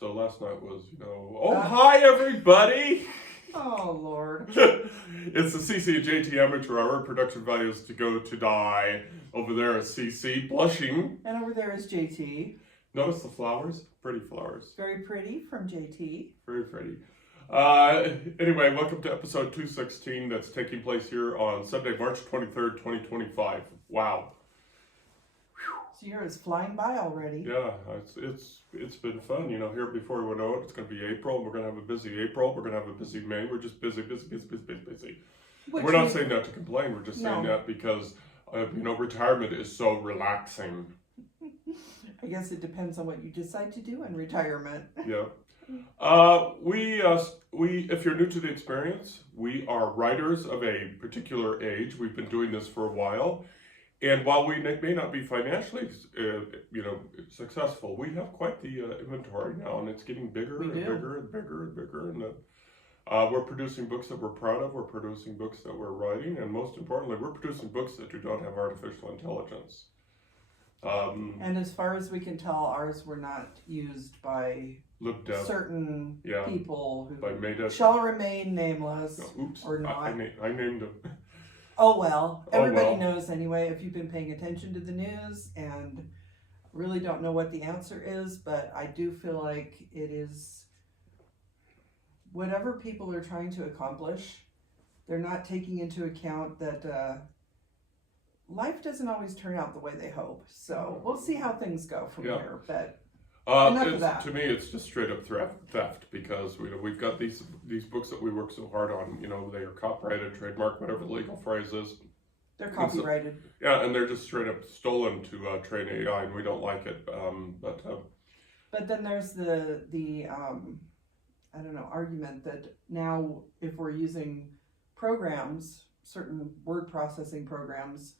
So last night was, hi everybody! Oh, Lord. It's the CC and JT Amateur Hour. Production values to go to die. Over there is CC, blushing. And over there is JT. Notice the flowers? Pretty flowers. Very pretty from JT. Very pretty. Anyway, welcome to episode 216 that's taking place here on Sunday, March 23rd, 2025. Wow. This year is flying by already. Yeah, it's been fun. Here before we know it, it's going to be April. We're going to have a busy April. We're going to have a busy May. We're just busy. We're not saying that to complain. We're just saying that because, retirement is so relaxing. I guess it depends on what you decide to do in retirement. Yeah. We if you're new to the experience, we are writers of a particular age. We've been doing this for a while. And while we may not be financially, successful, we have quite the inventory now, and it's getting bigger and bigger and bigger and bigger. And we're producing books that we're proud of. We're producing books that we're writing, and most importantly, we're producing books that do not have artificial intelligence. And as far as we can tell, ours were not used by certain people who shall remain nameless or not. I named them. Oh well, everybody knows anyway if you've been paying attention to the news, and really don't know what the answer is, but I do feel like it is whatever people are trying to accomplish, they're not taking into account that life doesn't always turn out the way they hope. So we'll see how things go from here, but enough of that. To me, it's just straight up theft because we've got these books that we work so hard on. They are copyrighted, trademarked, whatever the legal phrase is. They're copyrighted. And they're just straight up stolen to train AI, and we don't like it. But then there's the argument that now if we're using programs, certain word processing programs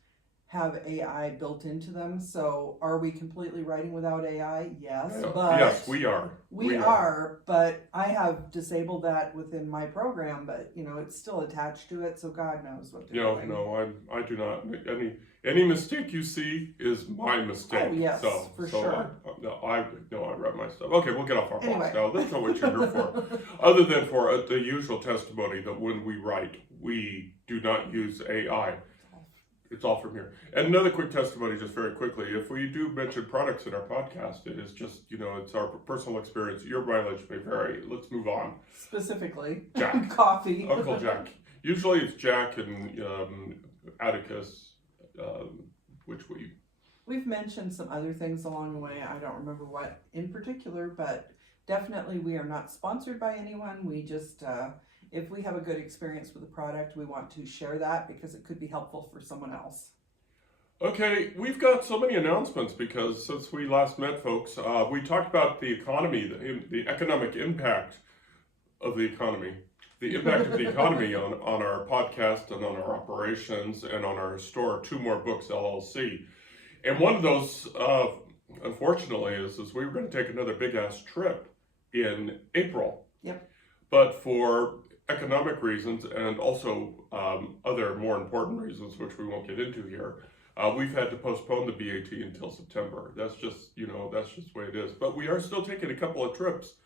have AI built into them. So are we completely writing without AI? Yes. But yes, we are. We are, but I have disabled that within my program, but it's still attached to it, so God knows what to do. No, I do not. Any mistake you see is my mistake. Oh, yes, for sure. I write my stuff. Okay, we'll get off our box now. That's not what you're here for. Other than for the usual testimony that when we write, we do not use AI. It's all from here. And another quick testimony, just very quickly. If we do mention products in our podcast, it is just, it's our personal experience. Your mileage may vary. Let's move on. Specifically, Jack. Coffee. Uncle Jack. Usually it's Jack and Atticus, which we've mentioned some other things along the way. I don't remember what in particular, but definitely we are not sponsored by anyone. We just... if we have a good experience with the product, we want to share that because it could be helpful for someone else. Okay, we've got so many announcements because since we last met, folks, we talked about the economy, the economic impact of the economy, the impact of the economy on our podcast and on our operations and on our store, Two More Books LLC. And one of those, unfortunately, is we were going to take another big-ass trip in April. Yep. But for economic reasons and also other more important reasons, which we won't get into here, we've had to postpone the BAT until September. That's just the way it is. But we are still taking a couple of trips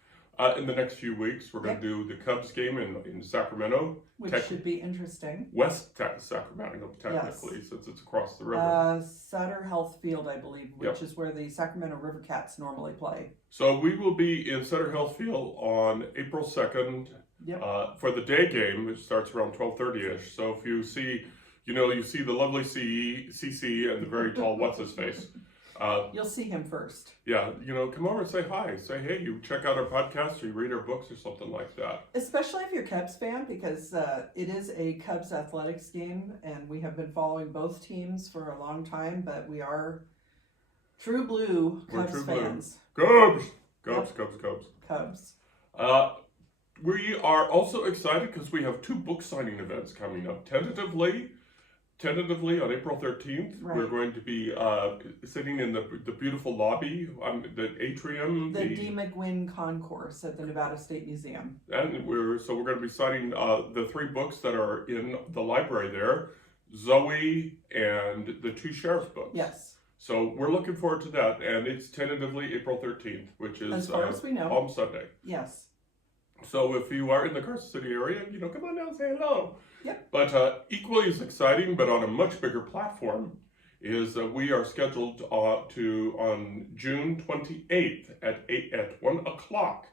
in the next few weeks. We're going to do the Cubs game in Sacramento. Which should be interesting. West Sacramento, technically, since it's across the river. Sutter Health Field, I believe, which is where the Sacramento River Cats normally play. So we will be in Sutter Health Field on April 2nd. Yep. For the day game, it starts around 12:30ish. So if you see, you see the lovely CC and the very tall what's-his-face. You'll see him first. Yeah, come over and say hi. Say, hey, you check out our podcast or you read our books or something like that. Especially if you're a Cubs fan, because it is a Cubs athletics game, and we have been following both teams for a long time, but we are true blue Cubs fans. Cubs! Cubs. We are also excited because we have two book signing events coming up. Tentatively on April 13th, we're going to be sitting in the beautiful lobby, the atrium. The D. McGuinn Concourse at the Nevada State Museum. And we're going to be signing the three books that are in the library there, Zoe and the two sheriff's books. Yes. So we're looking forward to that, and it's tentatively April 13th, which is As far as we know. Palm Sunday. Yes. So if you are in the Carson City area, come on down and say hello. Yep. But equally as exciting, but on a much bigger platform, is we are scheduled on June 28th at 1 o'clock.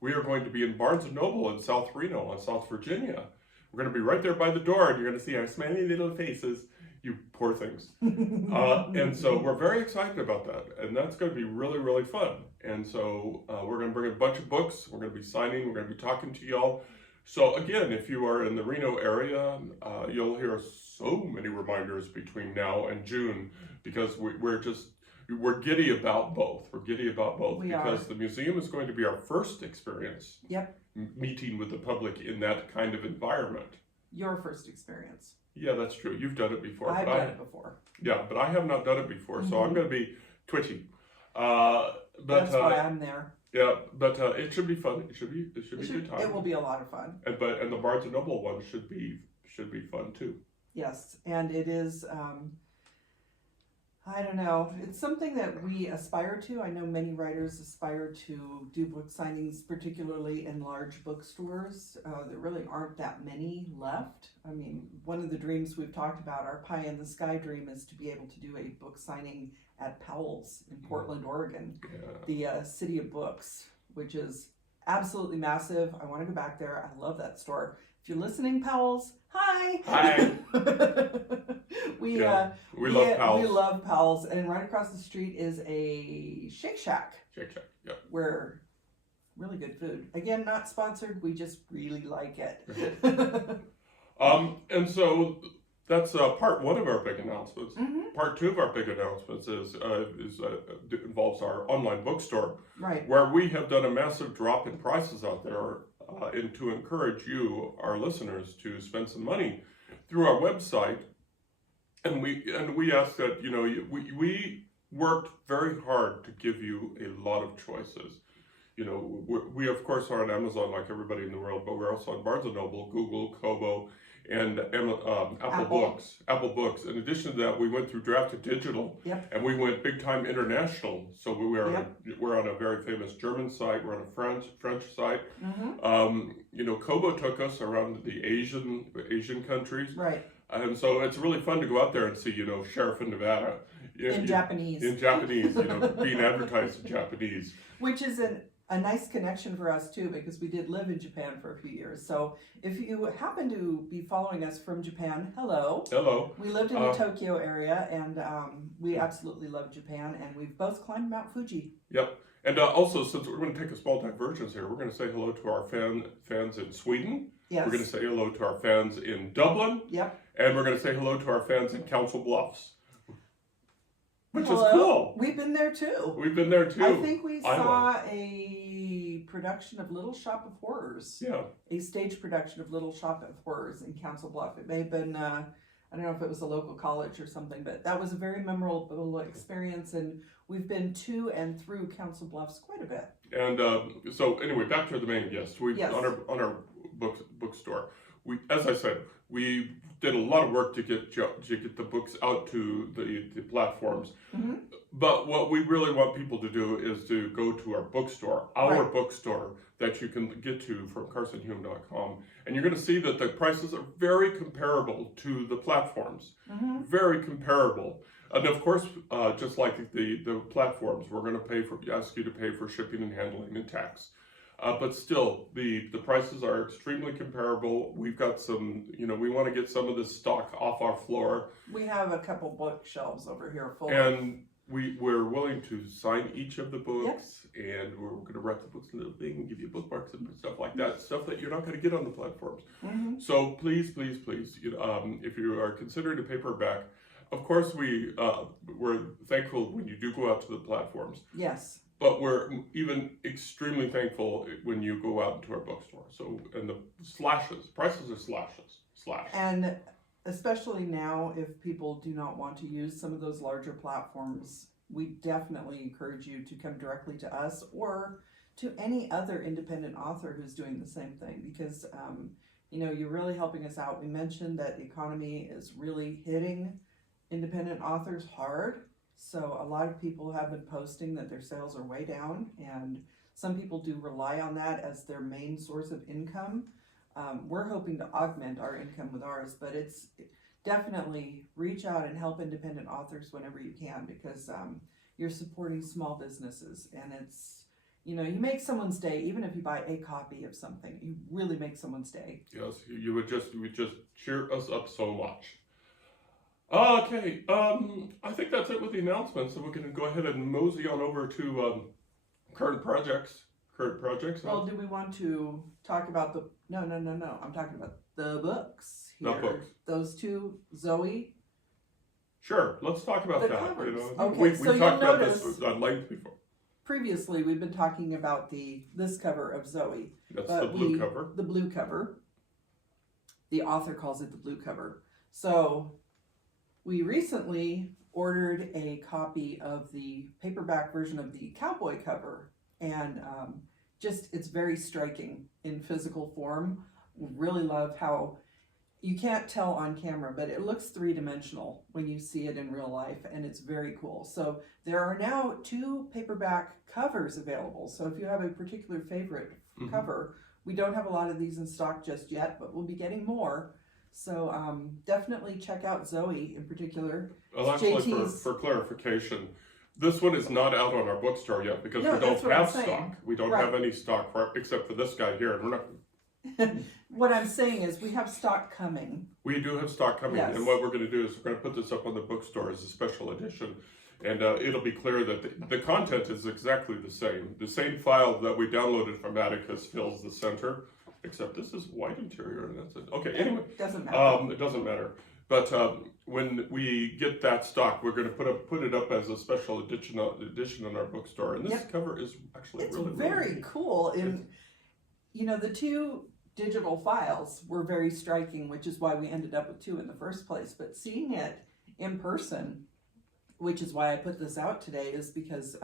We are going to be in Barnes & Noble in South Reno on South Virginia. We're going to be right there by the door, and you're going to see our smiling little faces. You poor things. And so we're very excited about that. And that's going to be really, really fun. And so we're going to bring a bunch of books. We're going to be signing. We're going to be talking to y'all. So again, if you are in the Reno area, you'll hear so many reminders between now and June, because we're giddy about both. We're giddy about both because the museum is going to be our first experience. Yep. Meeting with the public in that kind of environment. Your first experience. Yeah, that's true. You've done it before. I've done it before. Yeah, but I have not done it before, so I'm going to be twitchy. That's why I'm there. Yeah, but it should be fun. It should be a good time. It will be a lot of fun. And the Barnes & Noble one should be fun too. Yes, and it is. I don't know. It's something that we aspire to. I know many writers aspire to do book signings, particularly in large bookstores. There really aren't that many left. I mean, one of the dreams we've talked about, our pie in the sky dream, is to be able to do a book signing at Powell's in Portland, Oregon, the City of Books, which is absolutely massive. I want to go back there. I love that store. If you're listening, Powell's, hi. Hi. We love Powell's. We love Powell's, and right across the street is a Shake Shack. Shake Shack, yeah. Where really good food. Again, not sponsored. We just really like it. And so that's part one of our big announcements. Mm-hmm. Part two of our big announcements involves our online bookstore, right? Where we have done a massive drop in prices out there, and to encourage you, our listeners, to spend some money through our website. And we ask that we worked very hard to give you a lot of choices. We of course are on Amazon like everybody in the world, but we're also on Barnes & Noble, Google, Kobo, and Apple Books. In addition to that, we went through Drafted Digital, and we went big time international. So we're on a very famous German site. We're on a French site. Mm-hmm. Kobo took us around the Asian countries, right? And so it's really fun to go out there and see, Sheriff in Nevada. In Japanese. In Japanese, being advertised in Japanese. Which is a nice connection for us too, because we did live in Japan for a few years. So if you happen to be following us from Japan, hello. Hello. We lived in the Tokyo area, and we absolutely love Japan, and we've both climbed Mount Fuji. Yep. And also, since we're going to take a small divergence here, we're going to say hello to our fans in Sweden. Yes. We're going to say hello to our fans in Dublin. Yep. And we're going to say hello to our fans in Council Bluffs. Which hello. is cool. We've been there too. We've been there too. I think we saw a production of Little Shop of Horrors. Yeah. A stage production of Little Shop of Horrors in Council Bluff. It may have been, I don't know if it was a local college or something, but that was a very memorable experience, and we've been to and through Council Bluffs quite a bit. And so anyway, back to the main guest. On our bookstore. As I said, we did a lot of work to get the books out to the platforms. Mm-hmm. But what we really want people to do is to go to our bookstore, bookstore that you can get to from carsonhume.com. And you're going to see that the prices are very comparable to the platforms. Mm-hmm. Very comparable. And of course, just like the platforms, we're going to ask you to pay for shipping and handling and tax. But still, the prices are extremely comparable. We've got some, we want to get some of this stock off our floor. We have a couple bookshelves over here full. And we're willing to sign each of the books, and we're going to wrap the books in a little thing and give you bookmarks and stuff like that, stuff that you're not going to get on the platforms. Mm-hmm. So please, if you are considering a paperback, of course we're thankful when you do go out to the platforms. Yes. But we're even extremely thankful when you go out into our bookstore. So, and the prices are slash. And especially now, if people do not want to use some of those larger platforms, we definitely encourage you to come directly to us or to any other independent author who's doing the same thing, because, you're really helping us out. We mentioned that the economy is really hitting independent authors hard. So a lot of people have been posting that their sales are way down, and some people do rely on that as their main source of income. We're hoping to augment our income with ours, but it's definitely reach out and help independent authors whenever you can, because you're supporting small businesses, and it's, you know, you make someone's day. Even if you buy a copy of something, you really make someone's day. Yes, you would just cheer us up so much. Okay, I think that's it with the announcements, so we're going to go ahead and mosey on over to current projects. Well, do we want to talk about the, no, I'm talking about the books here. Not books. Those two, Zoe. Sure, let's talk about The that. covers. You know, Okay, we so you'll talked about notice- this at length before. Previously, we've been talking about this cover of Zoe. That's but the blue cover. The blue cover. The author calls it the blue cover. So we recently ordered a copy of the paperback version of the cowboy cover, and it's very striking in physical form. Really love how you can't tell on camera, but it looks three-dimensional when you see it in real life, and it's very cool. So there are now 2 paperback covers available. So if you have a particular favorite cover, we don't have a lot of these in stock just yet, but we'll be getting more. So definitely check out Zoe in particular. Well, actually, JT's for clarification, this one is not out on our bookstore yet because No, we don't that's what I'm have saying. stock. We don't Right. have any stock except for this guy here. And we're not. What I'm saying is we have stock coming. We do have stock coming, Yes. and what we're going to do is we're going to put this up on the bookstore as a special edition, and it'll be clear that the content is exactly the same. The same file that we downloaded from Atticus fills the center, except this is white interior, and that's it. Okay, anyway, Doesn't matter. it doesn't matter. But when we get that stock, we're going to put it up as a special edition in our bookstore, and this cover is actually It's really very really cool. And you know, the 2 digital files were very striking, which is why we ended up with 2 in the first place. But seeing it in person, which is why I put this out today, is because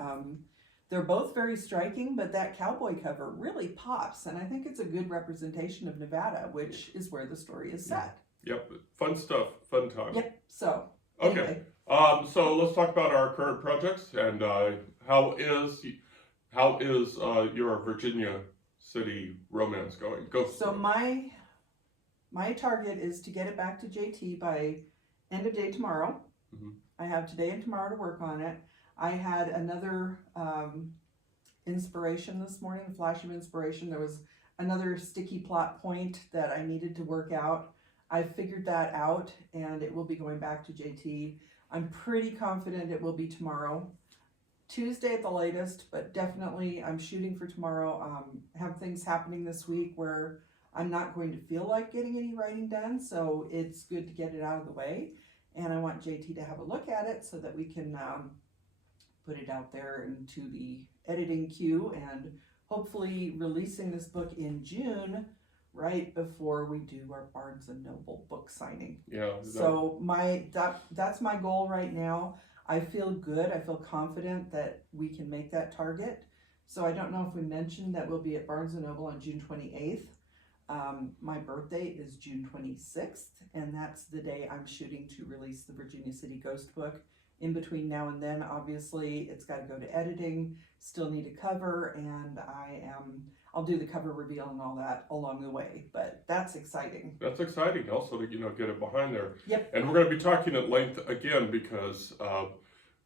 they're both very striking, but that cowboy cover really pops, and I think it's a good representation of Nevada, which is where the story is set. Yep, fun stuff, fun time. Yep. So Okay. anyway, So let's talk about our current projects and how is your Virginia City romance going? Ghost so Story. my target is to get it back to JT by end of day tomorrow. Mhm. I have today and tomorrow to work on it. I had another inspiration this morning, a flash of inspiration. There was another sticky plot point that I needed to work out. I figured that out, and it will be going back to JT. I'm pretty confident it will be tomorrow. Tuesday at the latest, but definitely I'm shooting for tomorrow. Have things happening this week where I'm not going to feel like getting any writing done, so it's good to get it out of the way. And I want JT to have a look at it so that we can put it out there into the editing queue, and hopefully releasing this book in June, right before we do our Barnes and Noble book signing. Yeah. So that's my goal right now. I feel good. I feel confident that we can make that target. So I don't know if we mentioned that we'll be at Barnes and Noble on June 28th. My birthday is June 26th, and that's the day I'm shooting to release the Virginia City Ghost book. In between now and then, obviously, it's got to go to editing, still need a cover, and I'll do the cover reveal and all that along the way, but that's exciting. That's exciting also to get it behind there. Yep. And we're going to be talking at length again because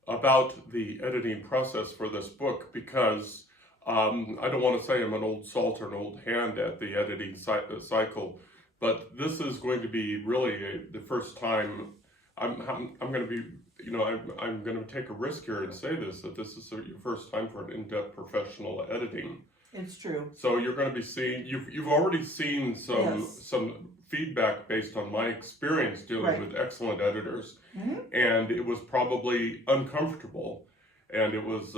about the editing process for this book, because I don't want to say I'm an old salt or an old hand at the editing cycle, but this is going to be really the first time I'm going to be, I'm going to take a risk here and say that this is your first time for an in-depth professional editing. It's true. So you're going to be seeing, you've already seen Yes. some feedback based on my experience dealing Right. with excellent editors, Mhm. and it was probably uncomfortable, and it was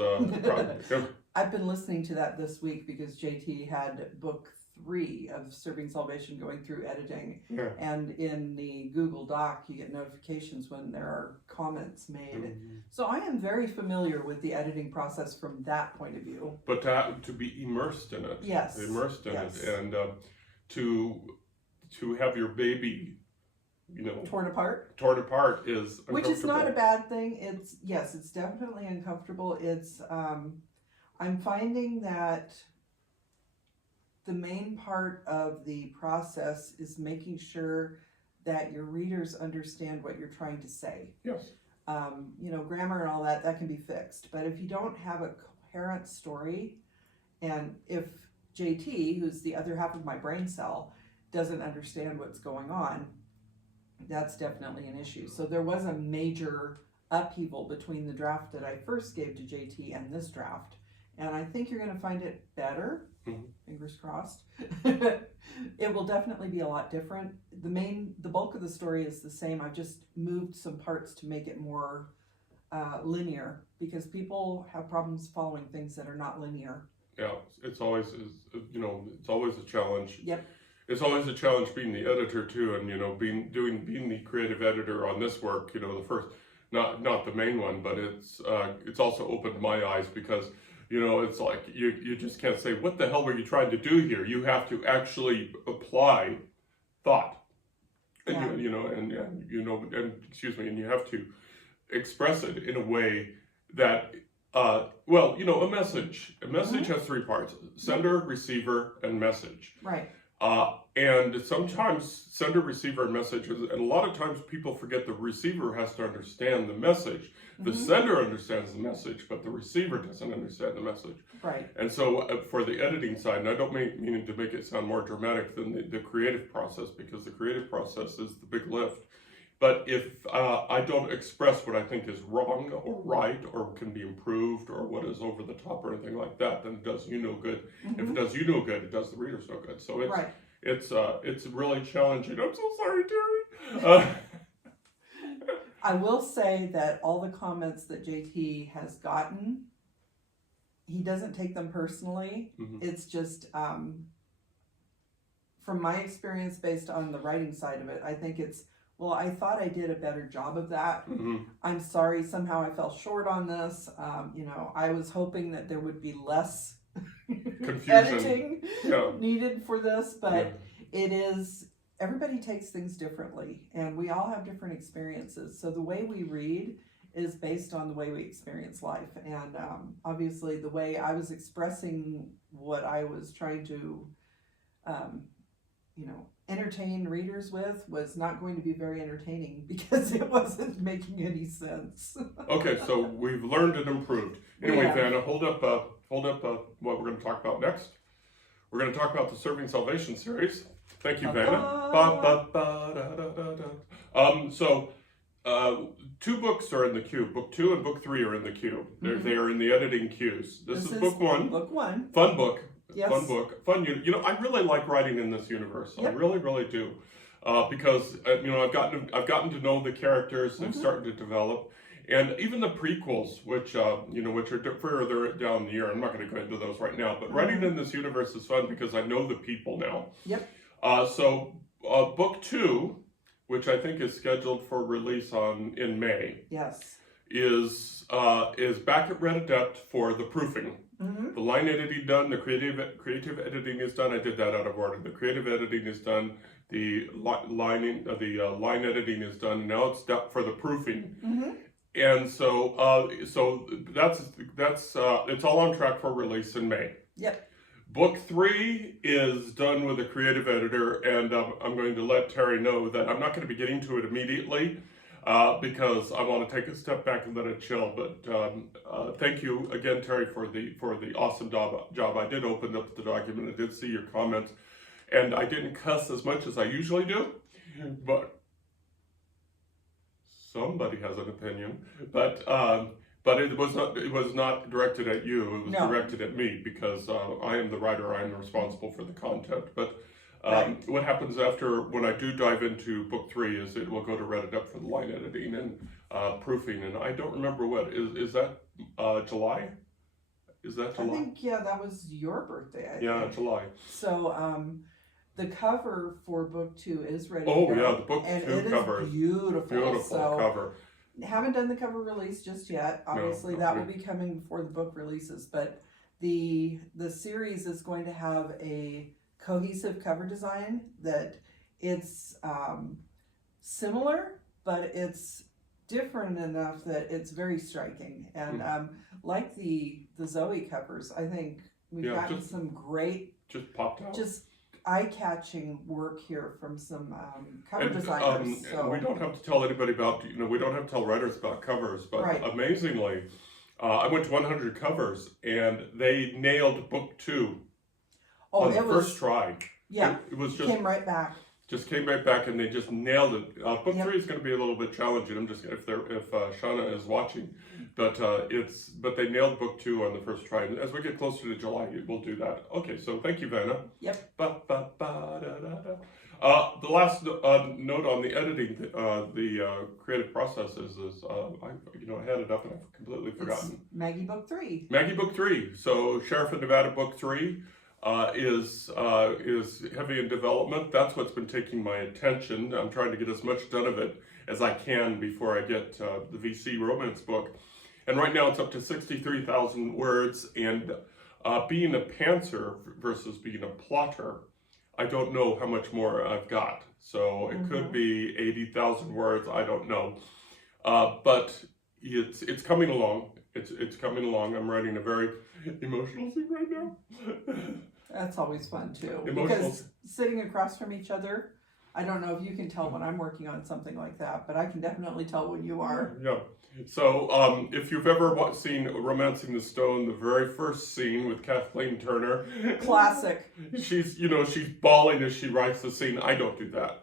I've been listening to that this week because JT had book 3 of Serving Salvation going through editing, yeah. and in the Google Doc you get notifications when there are comments made. Mhm. So I am very familiar with the editing process from that point of view. But to be immersed in it, Yes. immersed in Yes. it, and to have your baby torn apart. torn apart is uncomfortable. Which is not a bad thing. It's definitely uncomfortable. I'm finding that the main part of the process is making sure that your readers understand what you're trying to say. Yes. Grammar and all that can be fixed. But if you don't have a coherent story, and if JT, who's the other half of my brain cell, doesn't understand what's going on, that's definitely an issue. So there was a major upheaval between the draft that I first gave to JT and this draft. And I think you're going to find it better. Mm-hmm. Fingers crossed. It will definitely be a lot different. The bulk of the story is the same. I've just moved some parts to make it more linear, because people have problems following things that are not linear. Yeah, it's always a challenge. Yep. It's always a challenge being the editor too, and being the creative editor on this work. The first, not the main one, but it's also opened my eyes, because it's like you just can't say, what the hell were you trying to do here? You have to actually apply thought, and Yeah. and you have to express it in a way that a message. A message has three parts: sender, receiver, and message. Right. And sometimes sender, receiver, and message, and a lot of times people forget the receiver has to understand the message. The sender understands the message, but the receiver doesn't understand the message. Right. And so for the editing side, and I don't mean to make it sound more dramatic than the creative process, because the creative process is the big lift. But if I don't express what I think is wrong or right or can be improved or what is over the top or anything like that, then it does you no good. If it does you no good, it does the readers no good. So it's really challenging. I'm so sorry, Terry. I will say that all the comments that JT has gotten, he doesn't take them personally. It's just, from my experience based on the writing side of it, I think well, I thought I did a better job of that. I'm sorry, somehow I fell short on this. I was hoping that there would be less editing needed for this, but it is, everybody takes things differently, and we all have different experiences. So the way we read is based on the way we experience life. And obviously the way I was expressing what I was trying to, entertain readers with was not going to be very entertaining, because it wasn't making any sense. Okay, so we've learned and improved. Anyway, Vanna, hold up what we're going to talk about next. We're going to talk about the Serving Salvation series. Thank you, Vanna. Two books are in the queue. Book 2 and Book 3 are in the queue. They are in the editing queues. This is Book 1. Book 1. Fun book. Yes. Fun book. Fun. I really like writing in this universe. Yep. I really, really do. Because I've gotten to know the characters. They've started to develop. And even the prequels, which are further down the year, I'm not going to go into those right now. But writing in this universe is fun because I know the people now. Yep. So Book 2, which I think is scheduled for release in May. Yes. Is back at Red Adept for the proofing. The line editing done. The creative editing is done. I did that out of order. The creative editing is done. The line editing is done. Now it's up for the proofing. And so that's it's all on track for release in May. Yep. Book 3 is done with a creative editor, and I'm going to let Terry know that I'm not going to be getting to it immediately because I want to take a step back and let it chill. But thank you again, Terry, for the awesome job. I did open up the document. I did see your comments, and I didn't cuss as much as I usually do, but somebody has an opinion. But it was not directed at you. It was directed at me because I am the writer. I am responsible for the content. But what happens when I do dive into Book 3 is it will go to Red Adept for the line editing and proofing. And I don't remember what is that July? Is that July? I think that was your birthday. I think. July. So the cover for Book 2 is ready. Oh to go, yeah, the Book 2 cover is beautiful. Beautiful cover. Haven't done the cover release just yet. Obviously, that will be coming before the book releases. But the series is going to have a cohesive cover design that it's similar, but it's different enough that it's very striking. And like the Zoe covers, I think we've gotten some great, just popped out, just eye-catching work here from some cover designers. So we don't have to tell anybody about, we don't have to tell writers about covers, but amazingly, I went to 100 covers and they nailed book 2 on the first try. Yeah, it was just came right back. Just came right back, and they just nailed it. Book 3 is going to be a little bit challenging. I'm just if Shauna is watching, but they nailed book 2 on the first try. And as we get closer to July, we'll do that. Okay, so thank you, Vanna. Yep. The last note on the editing, the creative process is I had it up and I've completely forgotten. It's Maggie book 3. Maggie book 3. So Sheriff of Nevada book 3. Is heavy in development. That's what's been taking my attention. I'm trying to get as much done of it as I can before I get the VC romance book. And right now it's up to 63,000 words. And being a pantser versus being a plotter, I don't know how much more I've got. So it could be 80,000 words. I don't know. But it's coming along. It's coming along. I'm writing a very emotional scene right now. That's always fun too. Emotional. Because sitting across from each other, I don't know if you can tell when I'm working on something like that, but I can definitely tell when you are. Yeah. So if you've ever seen Romancing the Stone, the very first scene with Kathleen Turner. Classic. She's bawling as she writes the scene. I don't do that.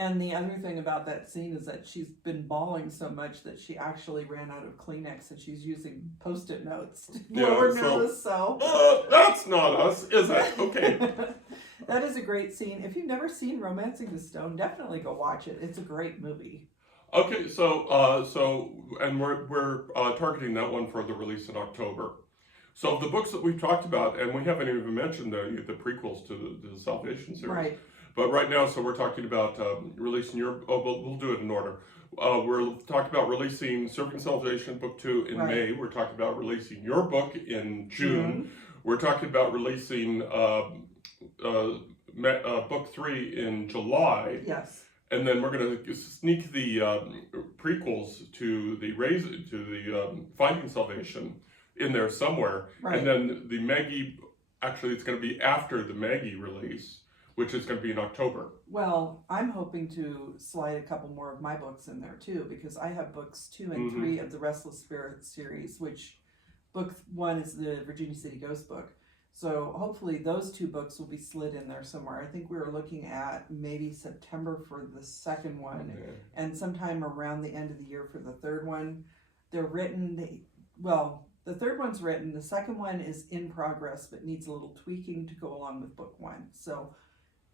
And the other thing about that scene is that she's been bawling so much that she actually ran out of Kleenex and she's using Post-it notes to blow her nose. So that's not us, is it? Okay. That is a great scene. If you've never seen Romancing the Stone, definitely go watch it. It's a great movie. Okay, so and we're targeting that one for the release in October. So the books that we've talked about, and we haven't even mentioned the prequels to the Salvation series. Right. But right now, so we're talking about releasing your. We'll do it in order. We're talking about releasing Serving Salvation Book 2 in May. We're talking about releasing your book in June. We're talking about releasing Book 3 in July. Yes. And then we're going to sneak the prequels to the Finding Salvation in there somewhere. Right. And then the Maggie. Actually, it's going to be after the Maggie release, which is going to be in October. Well, I'm hoping to slide a couple more of my books in there too, because I have books 2 and 3 of the Restless Spirit series, which book 1 is the Virginia City Ghost book. So hopefully those 2 books will be slid in there somewhere. I think we were looking at maybe September for the second one, and sometime around the end of the year for the third one. They're written, the third one's written, the second one is in progress, but needs a little tweaking to go along with book 1. So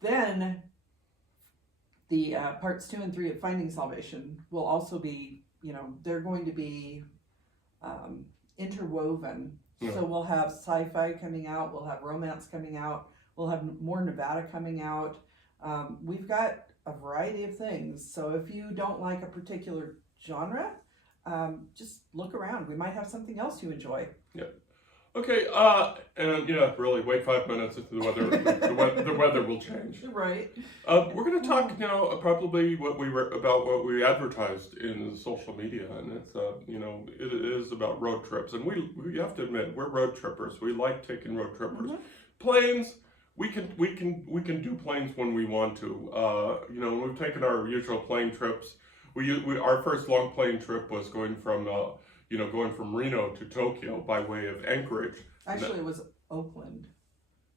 then the parts 2 and 3 of Finding Salvation will also be, they're going to be interwoven. Yeah. So we'll have sci-fi coming out, we'll have romance coming out, we'll have more Nevada coming out. We've got a variety of things. So if you don't like a particular genre, just look around. We might have something else you enjoy. Yeah. Okay, and really wait 5 minutes if the weather will change. Right. We're going to talk now probably what we advertised in social media, and it's it is about road trips, and we have to admit we're road trippers. We like taking road trippers. Planes, we can do planes when we want to. When we've taken our usual plane trips, our first long plane trip was going from Reno to Tokyo by way of Anchorage. Actually, it was Oakland.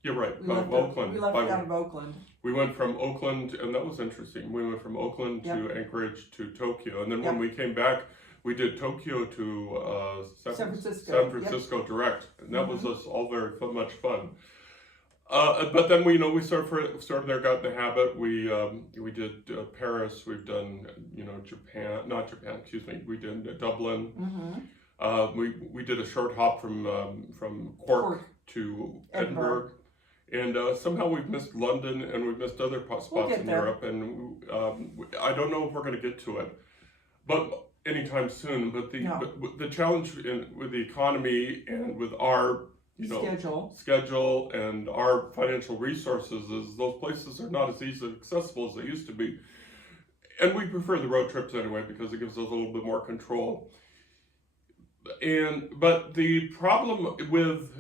You're right, Oakland. We left out of Oakland. We went from Oakland, and that was interesting. We went from Oakland to Anchorage to Tokyo. And then when we came back, we did Tokyo to San Francisco direct. And that was all very much fun. But then we sort of there got in the habit. We did Paris. We've done we did Dublin. We did a short hop from Cork to Edinburgh, and somehow we've missed London and we've missed other spots in Europe. And I don't know if we're going to get to it, but anytime soon. But the challenge with the economy and with our schedule and our financial resources, is those places are not as easily accessible as they used to be. And we prefer the road trips anyway because it gives us a little bit more control. But the problem with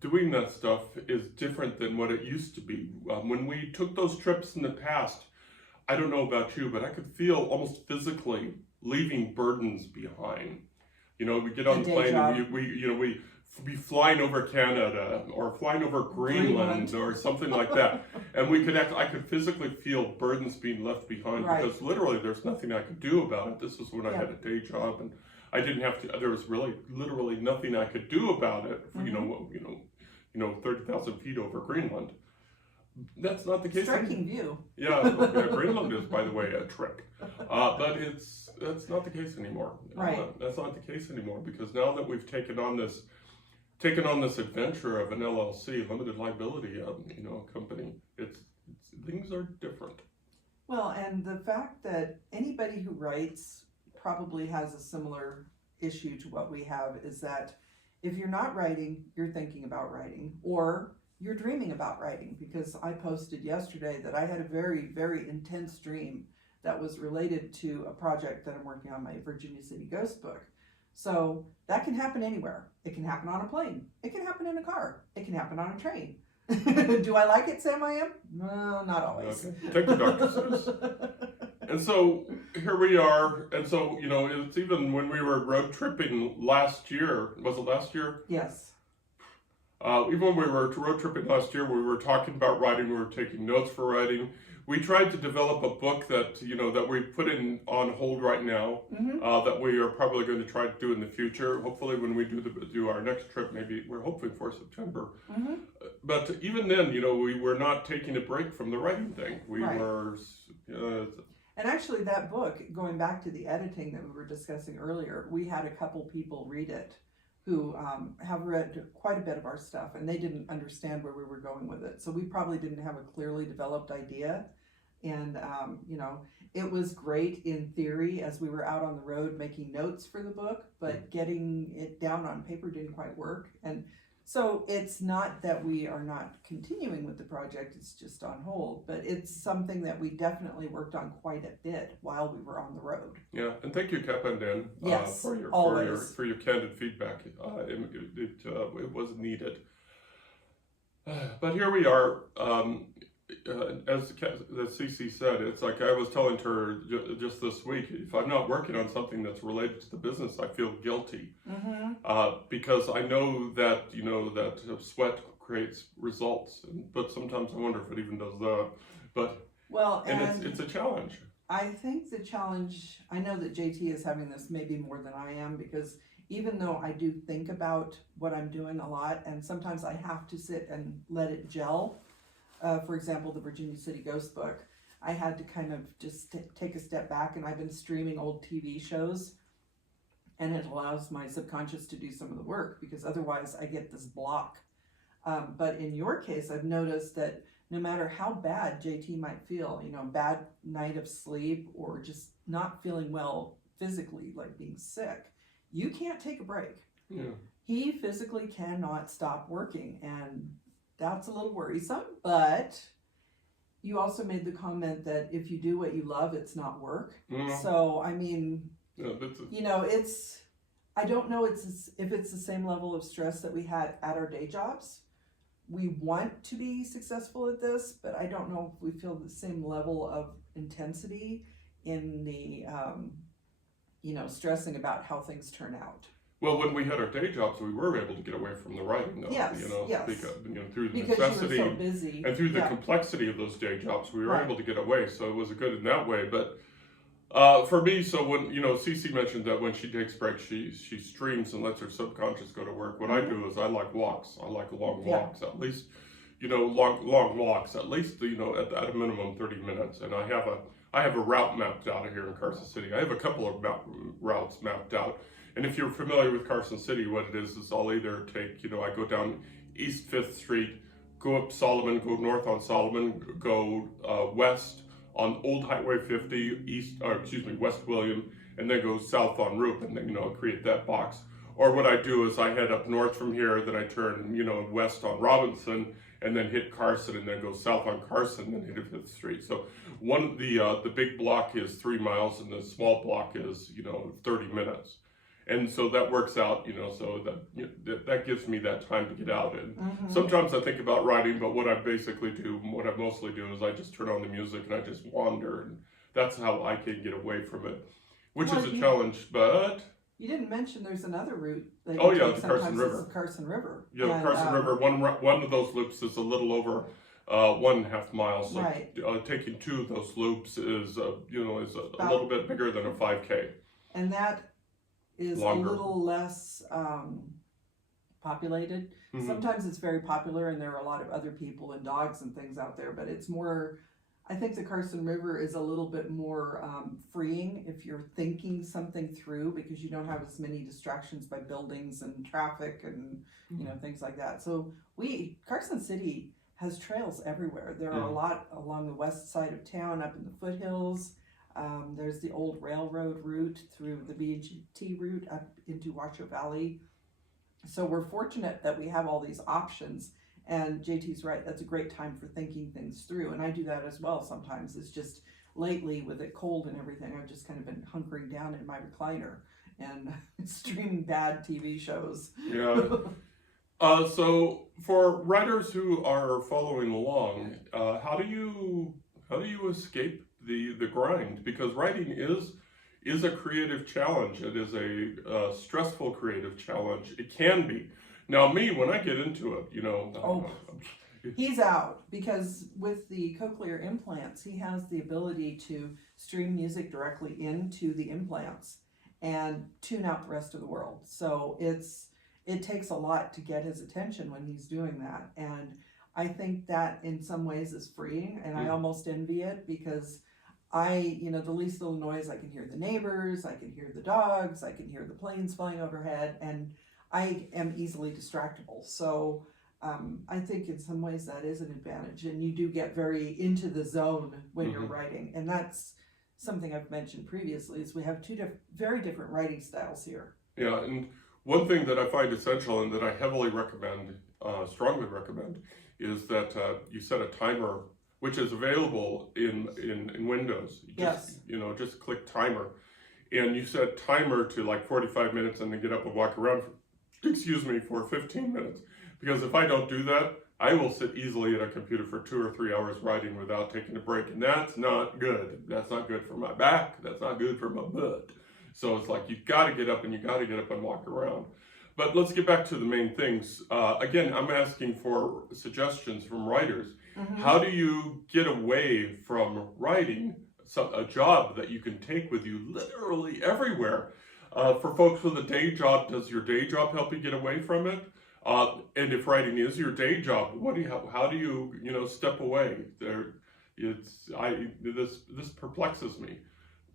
doing that stuff is different than what it used to be. When we took those trips in the past, I don't know about you, but I could feel almost physically leaving burdens behind. We get on the plane and we'd be flying over Canada or flying over Greenland or something like that, and I could physically feel burdens being left behind because literally there's nothing I could do about it. This was when I had a day job and I didn't have to. There was really literally nothing I could do about it. For, 30,000 feet over Greenland. That's not the case. Striking view. Yeah, Greenland is, by the way, a trick. But that's not the case anymore. Right. That's not the case anymore because now that we've taken on this adventure of an LLC, limited liability, company, things are different. Well, and the fact that anybody who writes probably has a similar issue to what we have is that if you're not writing, you're thinking about writing, or you're dreaming about writing, because I posted yesterday that I had a very, very intense dream that was related to a project that I'm working on, my Virginia City Ghost book. So that can happen anywhere. It can happen on a plane. It can happen in a car. It can happen on a train. Do I like it, Sam? I am? No, not always. Okay. Take the Dr. Seuss. And so here we are. And so, it's even when we were road tripping last year. Was it last year? Yes. Even when we were road tripping last year, we were talking about writing, we were taking notes for writing. We tried to develop a book that, that we put on hold right now, that we are probably going to try to do in the future. Hopefully when we do our next trip, maybe we're hoping for September. But even then, we were not taking a break from the writing thing. We were... And actually that book, going back to the editing that we were discussing earlier, we had a couple people read it who have read quite a bit of our stuff, and they didn't understand where we were going with it. So we probably didn't have a clearly developed idea. And, it was great in theory as we were out on the road making notes for the book, but getting it down on paper didn't quite work. And so it's not that we are not continuing with the project, it's just on hold, but it's something that we definitely worked on quite a bit while we were on the road. Yeah, and thank you, Kappa and Dan, yes, for your candid feedback. It was needed. But here we are. As Cece said, it's like I was telling her just this week, if I'm not working on something that's related to the business, I feel guilty. Because I know that, that sweat creates results. But sometimes I wonder if it even does that. And it's a challenge. I think the challenge, I know that JT is having this maybe more than I am, because even though I do think about what I'm doing a lot, and sometimes I have to sit and let it gel. For example, the Virginia City Ghost book, I had to kind of just take a step back, and I've been streaming old TV shows, and it allows my subconscious to do some of the work, because otherwise I get this block. But in your case, I've noticed that no matter how bad JT might feel, bad night of sleep or just not feeling well physically, like being sick, you can't take a break. Yeah. He physically cannot stop working, and that's a little worrisome, but you also made the comment that if you do what you love, it's not work. So, I mean, I don't know if it's the same level of stress that we had at our day jobs. We want to be successful at this, but I don't know if we feel the same level of intensity in the, stressing about how things turn out. Well, when we had our day jobs, we were able to get away from the writing, though. Yes, through the because necessity you were so busy. and through the complexity of those day jobs, we were able to get away. So it was good in that way. But for me, so when Cece mentioned that when she takes breaks, she streams and lets her subconscious go to work. What I do is I like walks. I like long walks, at least long walks, at least at a minimum 30 minutes. And I have a route mapped out here in Carson City. I have a couple of routes mapped out. And if you're familiar with Carson City, what it is I'll either take, I go down East 5th Street, go up Solomon, go north on Solomon, go west on Old Highway 50, West William, and then go south on Roop, and then, create that box. Or what I do is I head up north from here, then I turn, west on Robinson, and then hit Carson, and then go south on Carson, then hit 5th Street. So one of the big block is 3 miles, and the small block is 30 minutes, and so that works out, so that gives me that time to get out. And sometimes I think about writing, but what I mostly do is I just turn on the music and I just wander, and that's how I can get away from it, which is a challenge, but. You didn't mention there's another route. That you Oh yeah, take the Carson sometimes River. is Carson River. Yeah, the Carson River. One of those loops is a little over 1.5 miles. So Right. Taking 2 of those loops is a About- little bit bigger than a 5K. And that is Longer. a little less populated. Mhm. Sometimes it's very popular and there are a lot of other people and dogs and things out there, but it's more, I think the Carson River is a little bit more freeing if you're thinking something through, because you don't have as many distractions by buildings and traffic and things like that. So Carson City has trails everywhere. There are a lot along the west side of town, up in the foothills. There's the old railroad route through the B&T route up into Washoe Valley. So we're fortunate that we have all these options, and JT's right, that's a great time for thinking things through, and I do that as well sometimes. It's just lately with it cold and everything, I've just kind of been hunkering down in my recliner and streaming bad TV shows. Yeah. So for writers who are following along, how do you escape the grind? Because writing is a creative challenge. It is a stressful creative challenge. It can be. Now, me, when I get into it, He's out, because with the cochlear implants, he has the ability to stream music directly into the implants and tune out the rest of the world. So it takes a lot to get his attention when he's doing that. And I think that in some ways is freeing, and I almost envy it, because the least little noise, I can hear the neighbors, I can hear the dogs, I can hear the planes flying overhead, and I am easily distractible. So I think in some ways that is an advantage, and you do get very into the zone when you're writing. And that's something I've mentioned previously, is we have two very different writing styles here. Yeah, and one thing that I find essential and that I heavily recommend, strongly recommend, is that you set a timer, which is available in Windows. Just click timer, and you set timer to like 45 minutes, and then get up and walk around for 15 minutes. Because if I don't do that, I will sit easily at a computer for 2 or 3 hours writing without taking a break, and that's not good. That's not good for my back. That's not good for my butt. So it's like you've got to get up and walk around. But let's get back to the main things. Again, I'm asking for suggestions from writers. How do you get away from writing a job that you can take with you literally everywhere? For folks with a day job, does your day job help you get away from it? And if writing is your day job, how do you step away? This perplexes me,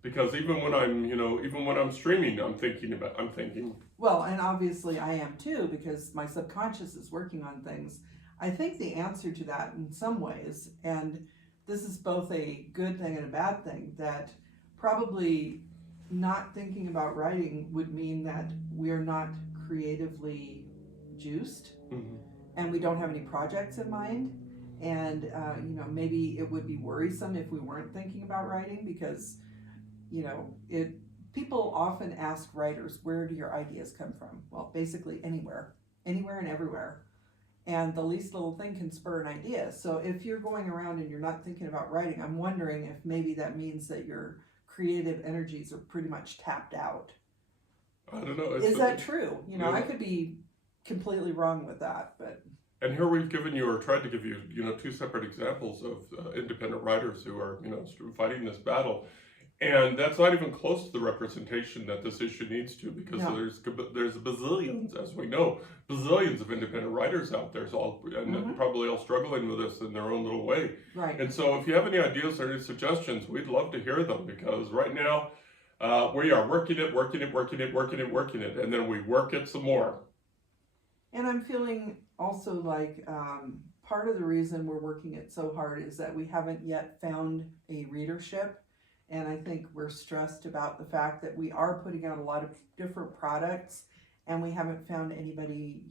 because even when I'm streaming, I'm thinking. Well, and obviously I am too, because my subconscious is working on things. I think the answer to that in some ways, and this is both a good thing and a bad thing, that probably not thinking about writing would mean that we're not creatively juiced, and we don't have any projects in mind, and maybe it would be worrisome if we weren't thinking about writing, because people often ask writers, where do your ideas come from? Well, basically anywhere and everywhere, and the least little thing can spur an idea. So if you're going around and you're not thinking about writing, I'm wondering if maybe that means that your creative energies are pretty much tapped out. I don't know. Is that true? I could be completely wrong with that, but. And here we've given you, or tried to give you, 2 separate examples of independent writers who are, fighting this battle, and that's not even close to the representation that this issue needs to, because there's bazillions, as we know, bazillions of independent writers out there, probably all struggling with this in their own little way. Right. And so, if you have any ideas or any suggestions, we'd love to hear them, because right now we are working it, and then we work it some more. And I'm feeling also like part of the reason we're working it so hard is that we haven't yet found a readership. And I think we're stressed about the fact that we are putting out a lot of different products, and we haven't found anybody.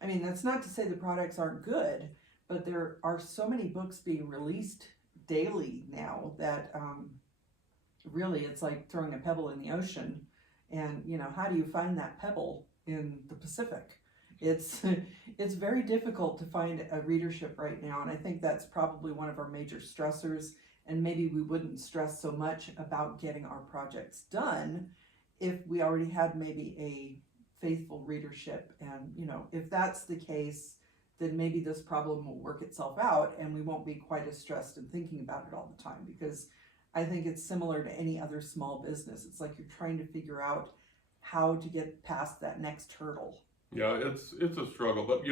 I mean, that's not to say the products aren't good, but there are so many books being released daily now that really it's like throwing a pebble in the ocean. And how do you find that pebble in the Pacific? It's it's very difficult to find a readership right now, and I think that's probably one of our major stressors. And maybe we wouldn't stress so much about getting our projects done if we already had maybe a faithful readership. And if that's the case, then maybe this problem will work itself out and we won't be quite as stressed and thinking about it all the time, because I think it's similar to any other small business. It's like you're trying to figure out how to get past that next hurdle. Yeah, it's a struggle, but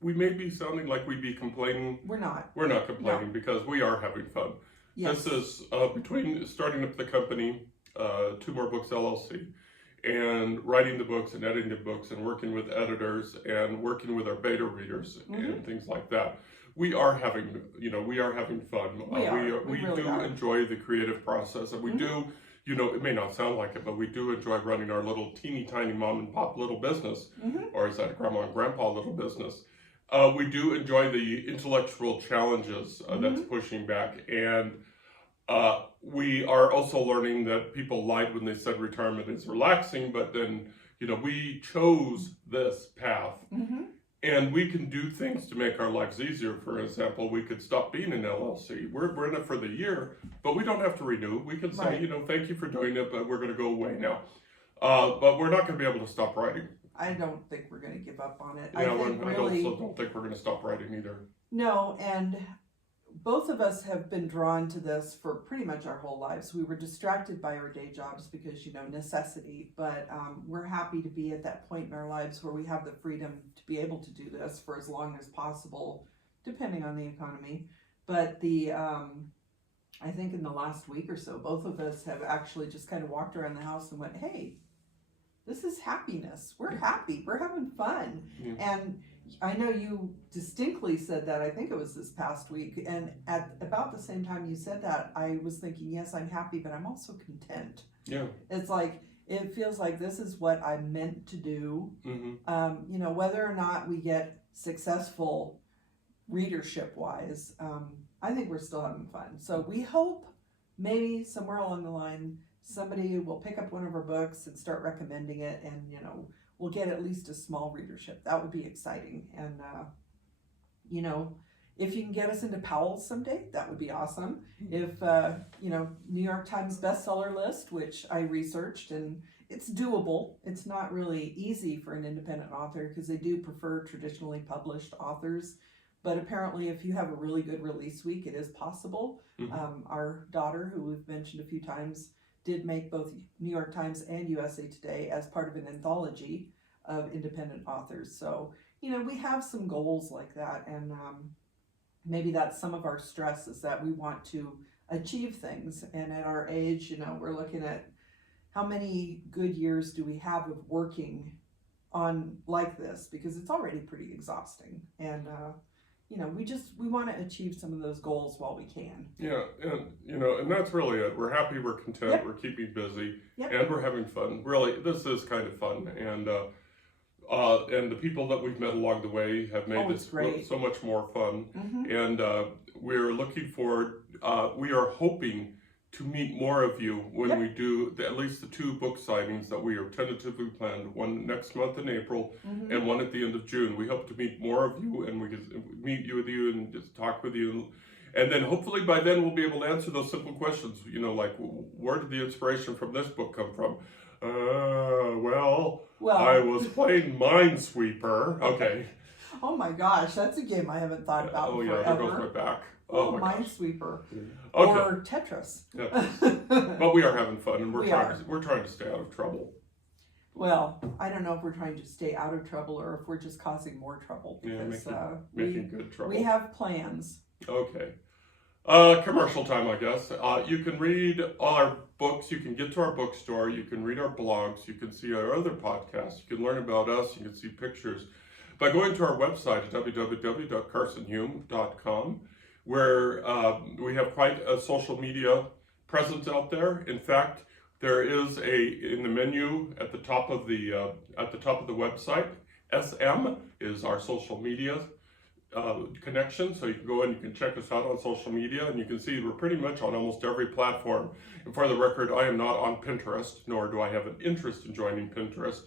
we may be sounding like we'd be complaining. We're not. We're not complaining, because we are having fun. Yes. This is between starting up the company, Two More Books LLC, and writing the books and editing the books and working with editors and working with our beta readers and things like that. We are having fun. We really do are. enjoy the creative process, and we do, it may not sound like it, but we do enjoy running our little teeny tiny mom and pop little business, or is that grandma and grandpa little business? We do enjoy the intellectual challenges that's pushing back, and we are also learning that people lied when they said retirement is relaxing, but then, we chose this path. And we can do things to make our lives easier. For example, we could stop being an LLC. We're in it for the year, but we don't have to renew. We can say, thank you for doing it, but we're going to go away now. But we're not going to be able to stop writing. I don't think we're going to give up on it. Yeah, I also don't think we're going to stop writing either. No, and both of us have been drawn to this for pretty much our whole lives. We were distracted by our day jobs because, necessity, but we're happy to be at that point in our lives where we have the freedom to be able to do this for as long as possible, depending on the economy. But I think in the last week or so, both of us have actually just kind of walked around the house and went, hey, this is happiness. We're happy. We're having fun. And I know you distinctly said that, I think it was this past week, and at about the same time you said that, I was thinking, yes, I'm happy, but I'm also content. Yeah. It's like, it feels like this is what I'm meant to do. Whether or not we get successful readership-wise, I think we're still having fun. So we hope maybe somewhere along the line, somebody will pick up one of our books and start recommending it, and, we'll get at least a small readership. That would be exciting. And, if you can get us into Powell's someday, that would be awesome. If, New York Times bestseller list, which I researched, and it's doable. It's not really easy for an independent author because they do prefer traditionally published authors. But apparently if you have a really good release week, it is possible. Our daughter, who we've mentioned a few times, did make both New York Times and USA Today as part of an anthology of independent authors. So, we have some goals like that, and maybe that's some of our stress, is that we want to achieve things. And at our age, we're looking at how many good years do we have of working on like this, because it's already pretty exhausting. And, we want to achieve some of those goals while we can. Yeah, and that's really it. We're happy, we're content, we're keeping busy, and we're having fun. Really, this is kind of fun, and the people that we've met along the way have made this so much more fun. And we're looking forward. We are hoping to meet more of you when we do at least the 2 book signings that we are tentatively planned, one next month in April and one at the end of June. We hope to meet more of you, and we can meet with you and just talk with you. And then hopefully by then we'll be able to answer those simple questions, like, where did the inspiration from this book come from? Well, I was playing Minesweeper. Okay. Oh my gosh, that's a game I haven't thought about forever. There goes my back. Oh, Minesweeper. Okay. Or Tetris. But we are having fun, and we're trying to stay out of trouble. Well, I don't know if we're trying to stay out of trouble or if we're just causing more trouble. Because, making good trouble. We have plans. Okay. Commercial time, I guess. You can read all our books. You can get to our bookstore. You can read our blogs. You can see our other podcasts. You can learn about us. You can see pictures by going to our website at www.carsonhume.com, where we have quite a social media presence out there. In fact, There is in the menu at the top of the website. SM is our social media connection, so you can go in, you can check us out on social media, and you can see we're pretty much on almost every platform. And for the record, I am not on Pinterest, nor do I have an interest in joining Pinterest.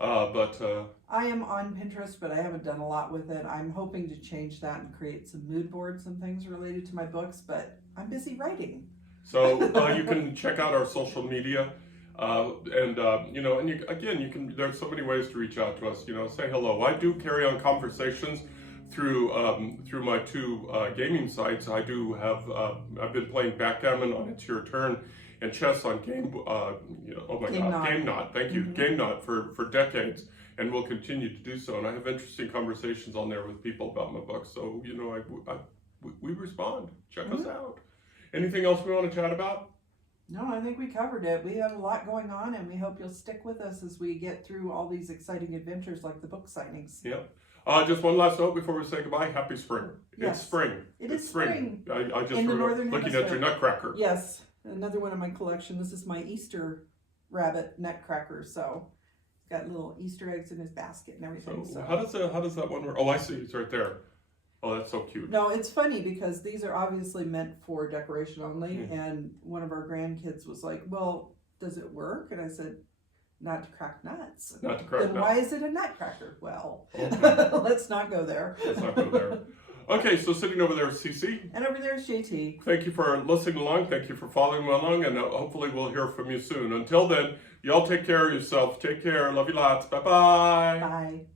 I am on Pinterest, but I haven't done a lot with it. I'm hoping to change that and create some mood boards and things related to my books, but I'm busy writing. So you can check out our social media, you can. There's so many ways to reach out to us. Say hello. I do carry on conversations through my two gaming sites. I do have. I've been playing backgammon on It's Your Turn and chess on Game Not. Thank you, Game Not for decades, and will continue to do so. And I have interesting conversations on there with people about my books. So we respond. Check us out. Anything else we want to chat about? No, I think we covered it. We have a lot going on, and we hope you'll stick with us as we get through all these exciting adventures like the book signings. Yeah. Just one last note before we say goodbye. Happy spring. Yes. It's spring. It's spring. I just in the remember northern looking hemisphere. at your nutcracker. Yes, another one in my collection. This is my Easter rabbit nutcracker. So it's got little Easter eggs in his basket and everything. So how does that one work? Oh, I see. It's right there. Oh, that's so cute. No, it's funny because these are obviously meant for decoration only. And one of our grandkids was like, "Well, does it work?" And I said, "Not to crack nuts." Not to crack then nuts. why is it a nutcracker? Well, Okay. let's not go there. Let's not go there. Okay, so sitting over there is Cece. And over there is JT. Thank you for listening along. Thank you for following along, and hopefully we'll hear from you soon. Until then, y'all take care of yourself. Take care. Love you lots. Bye-bye. Bye.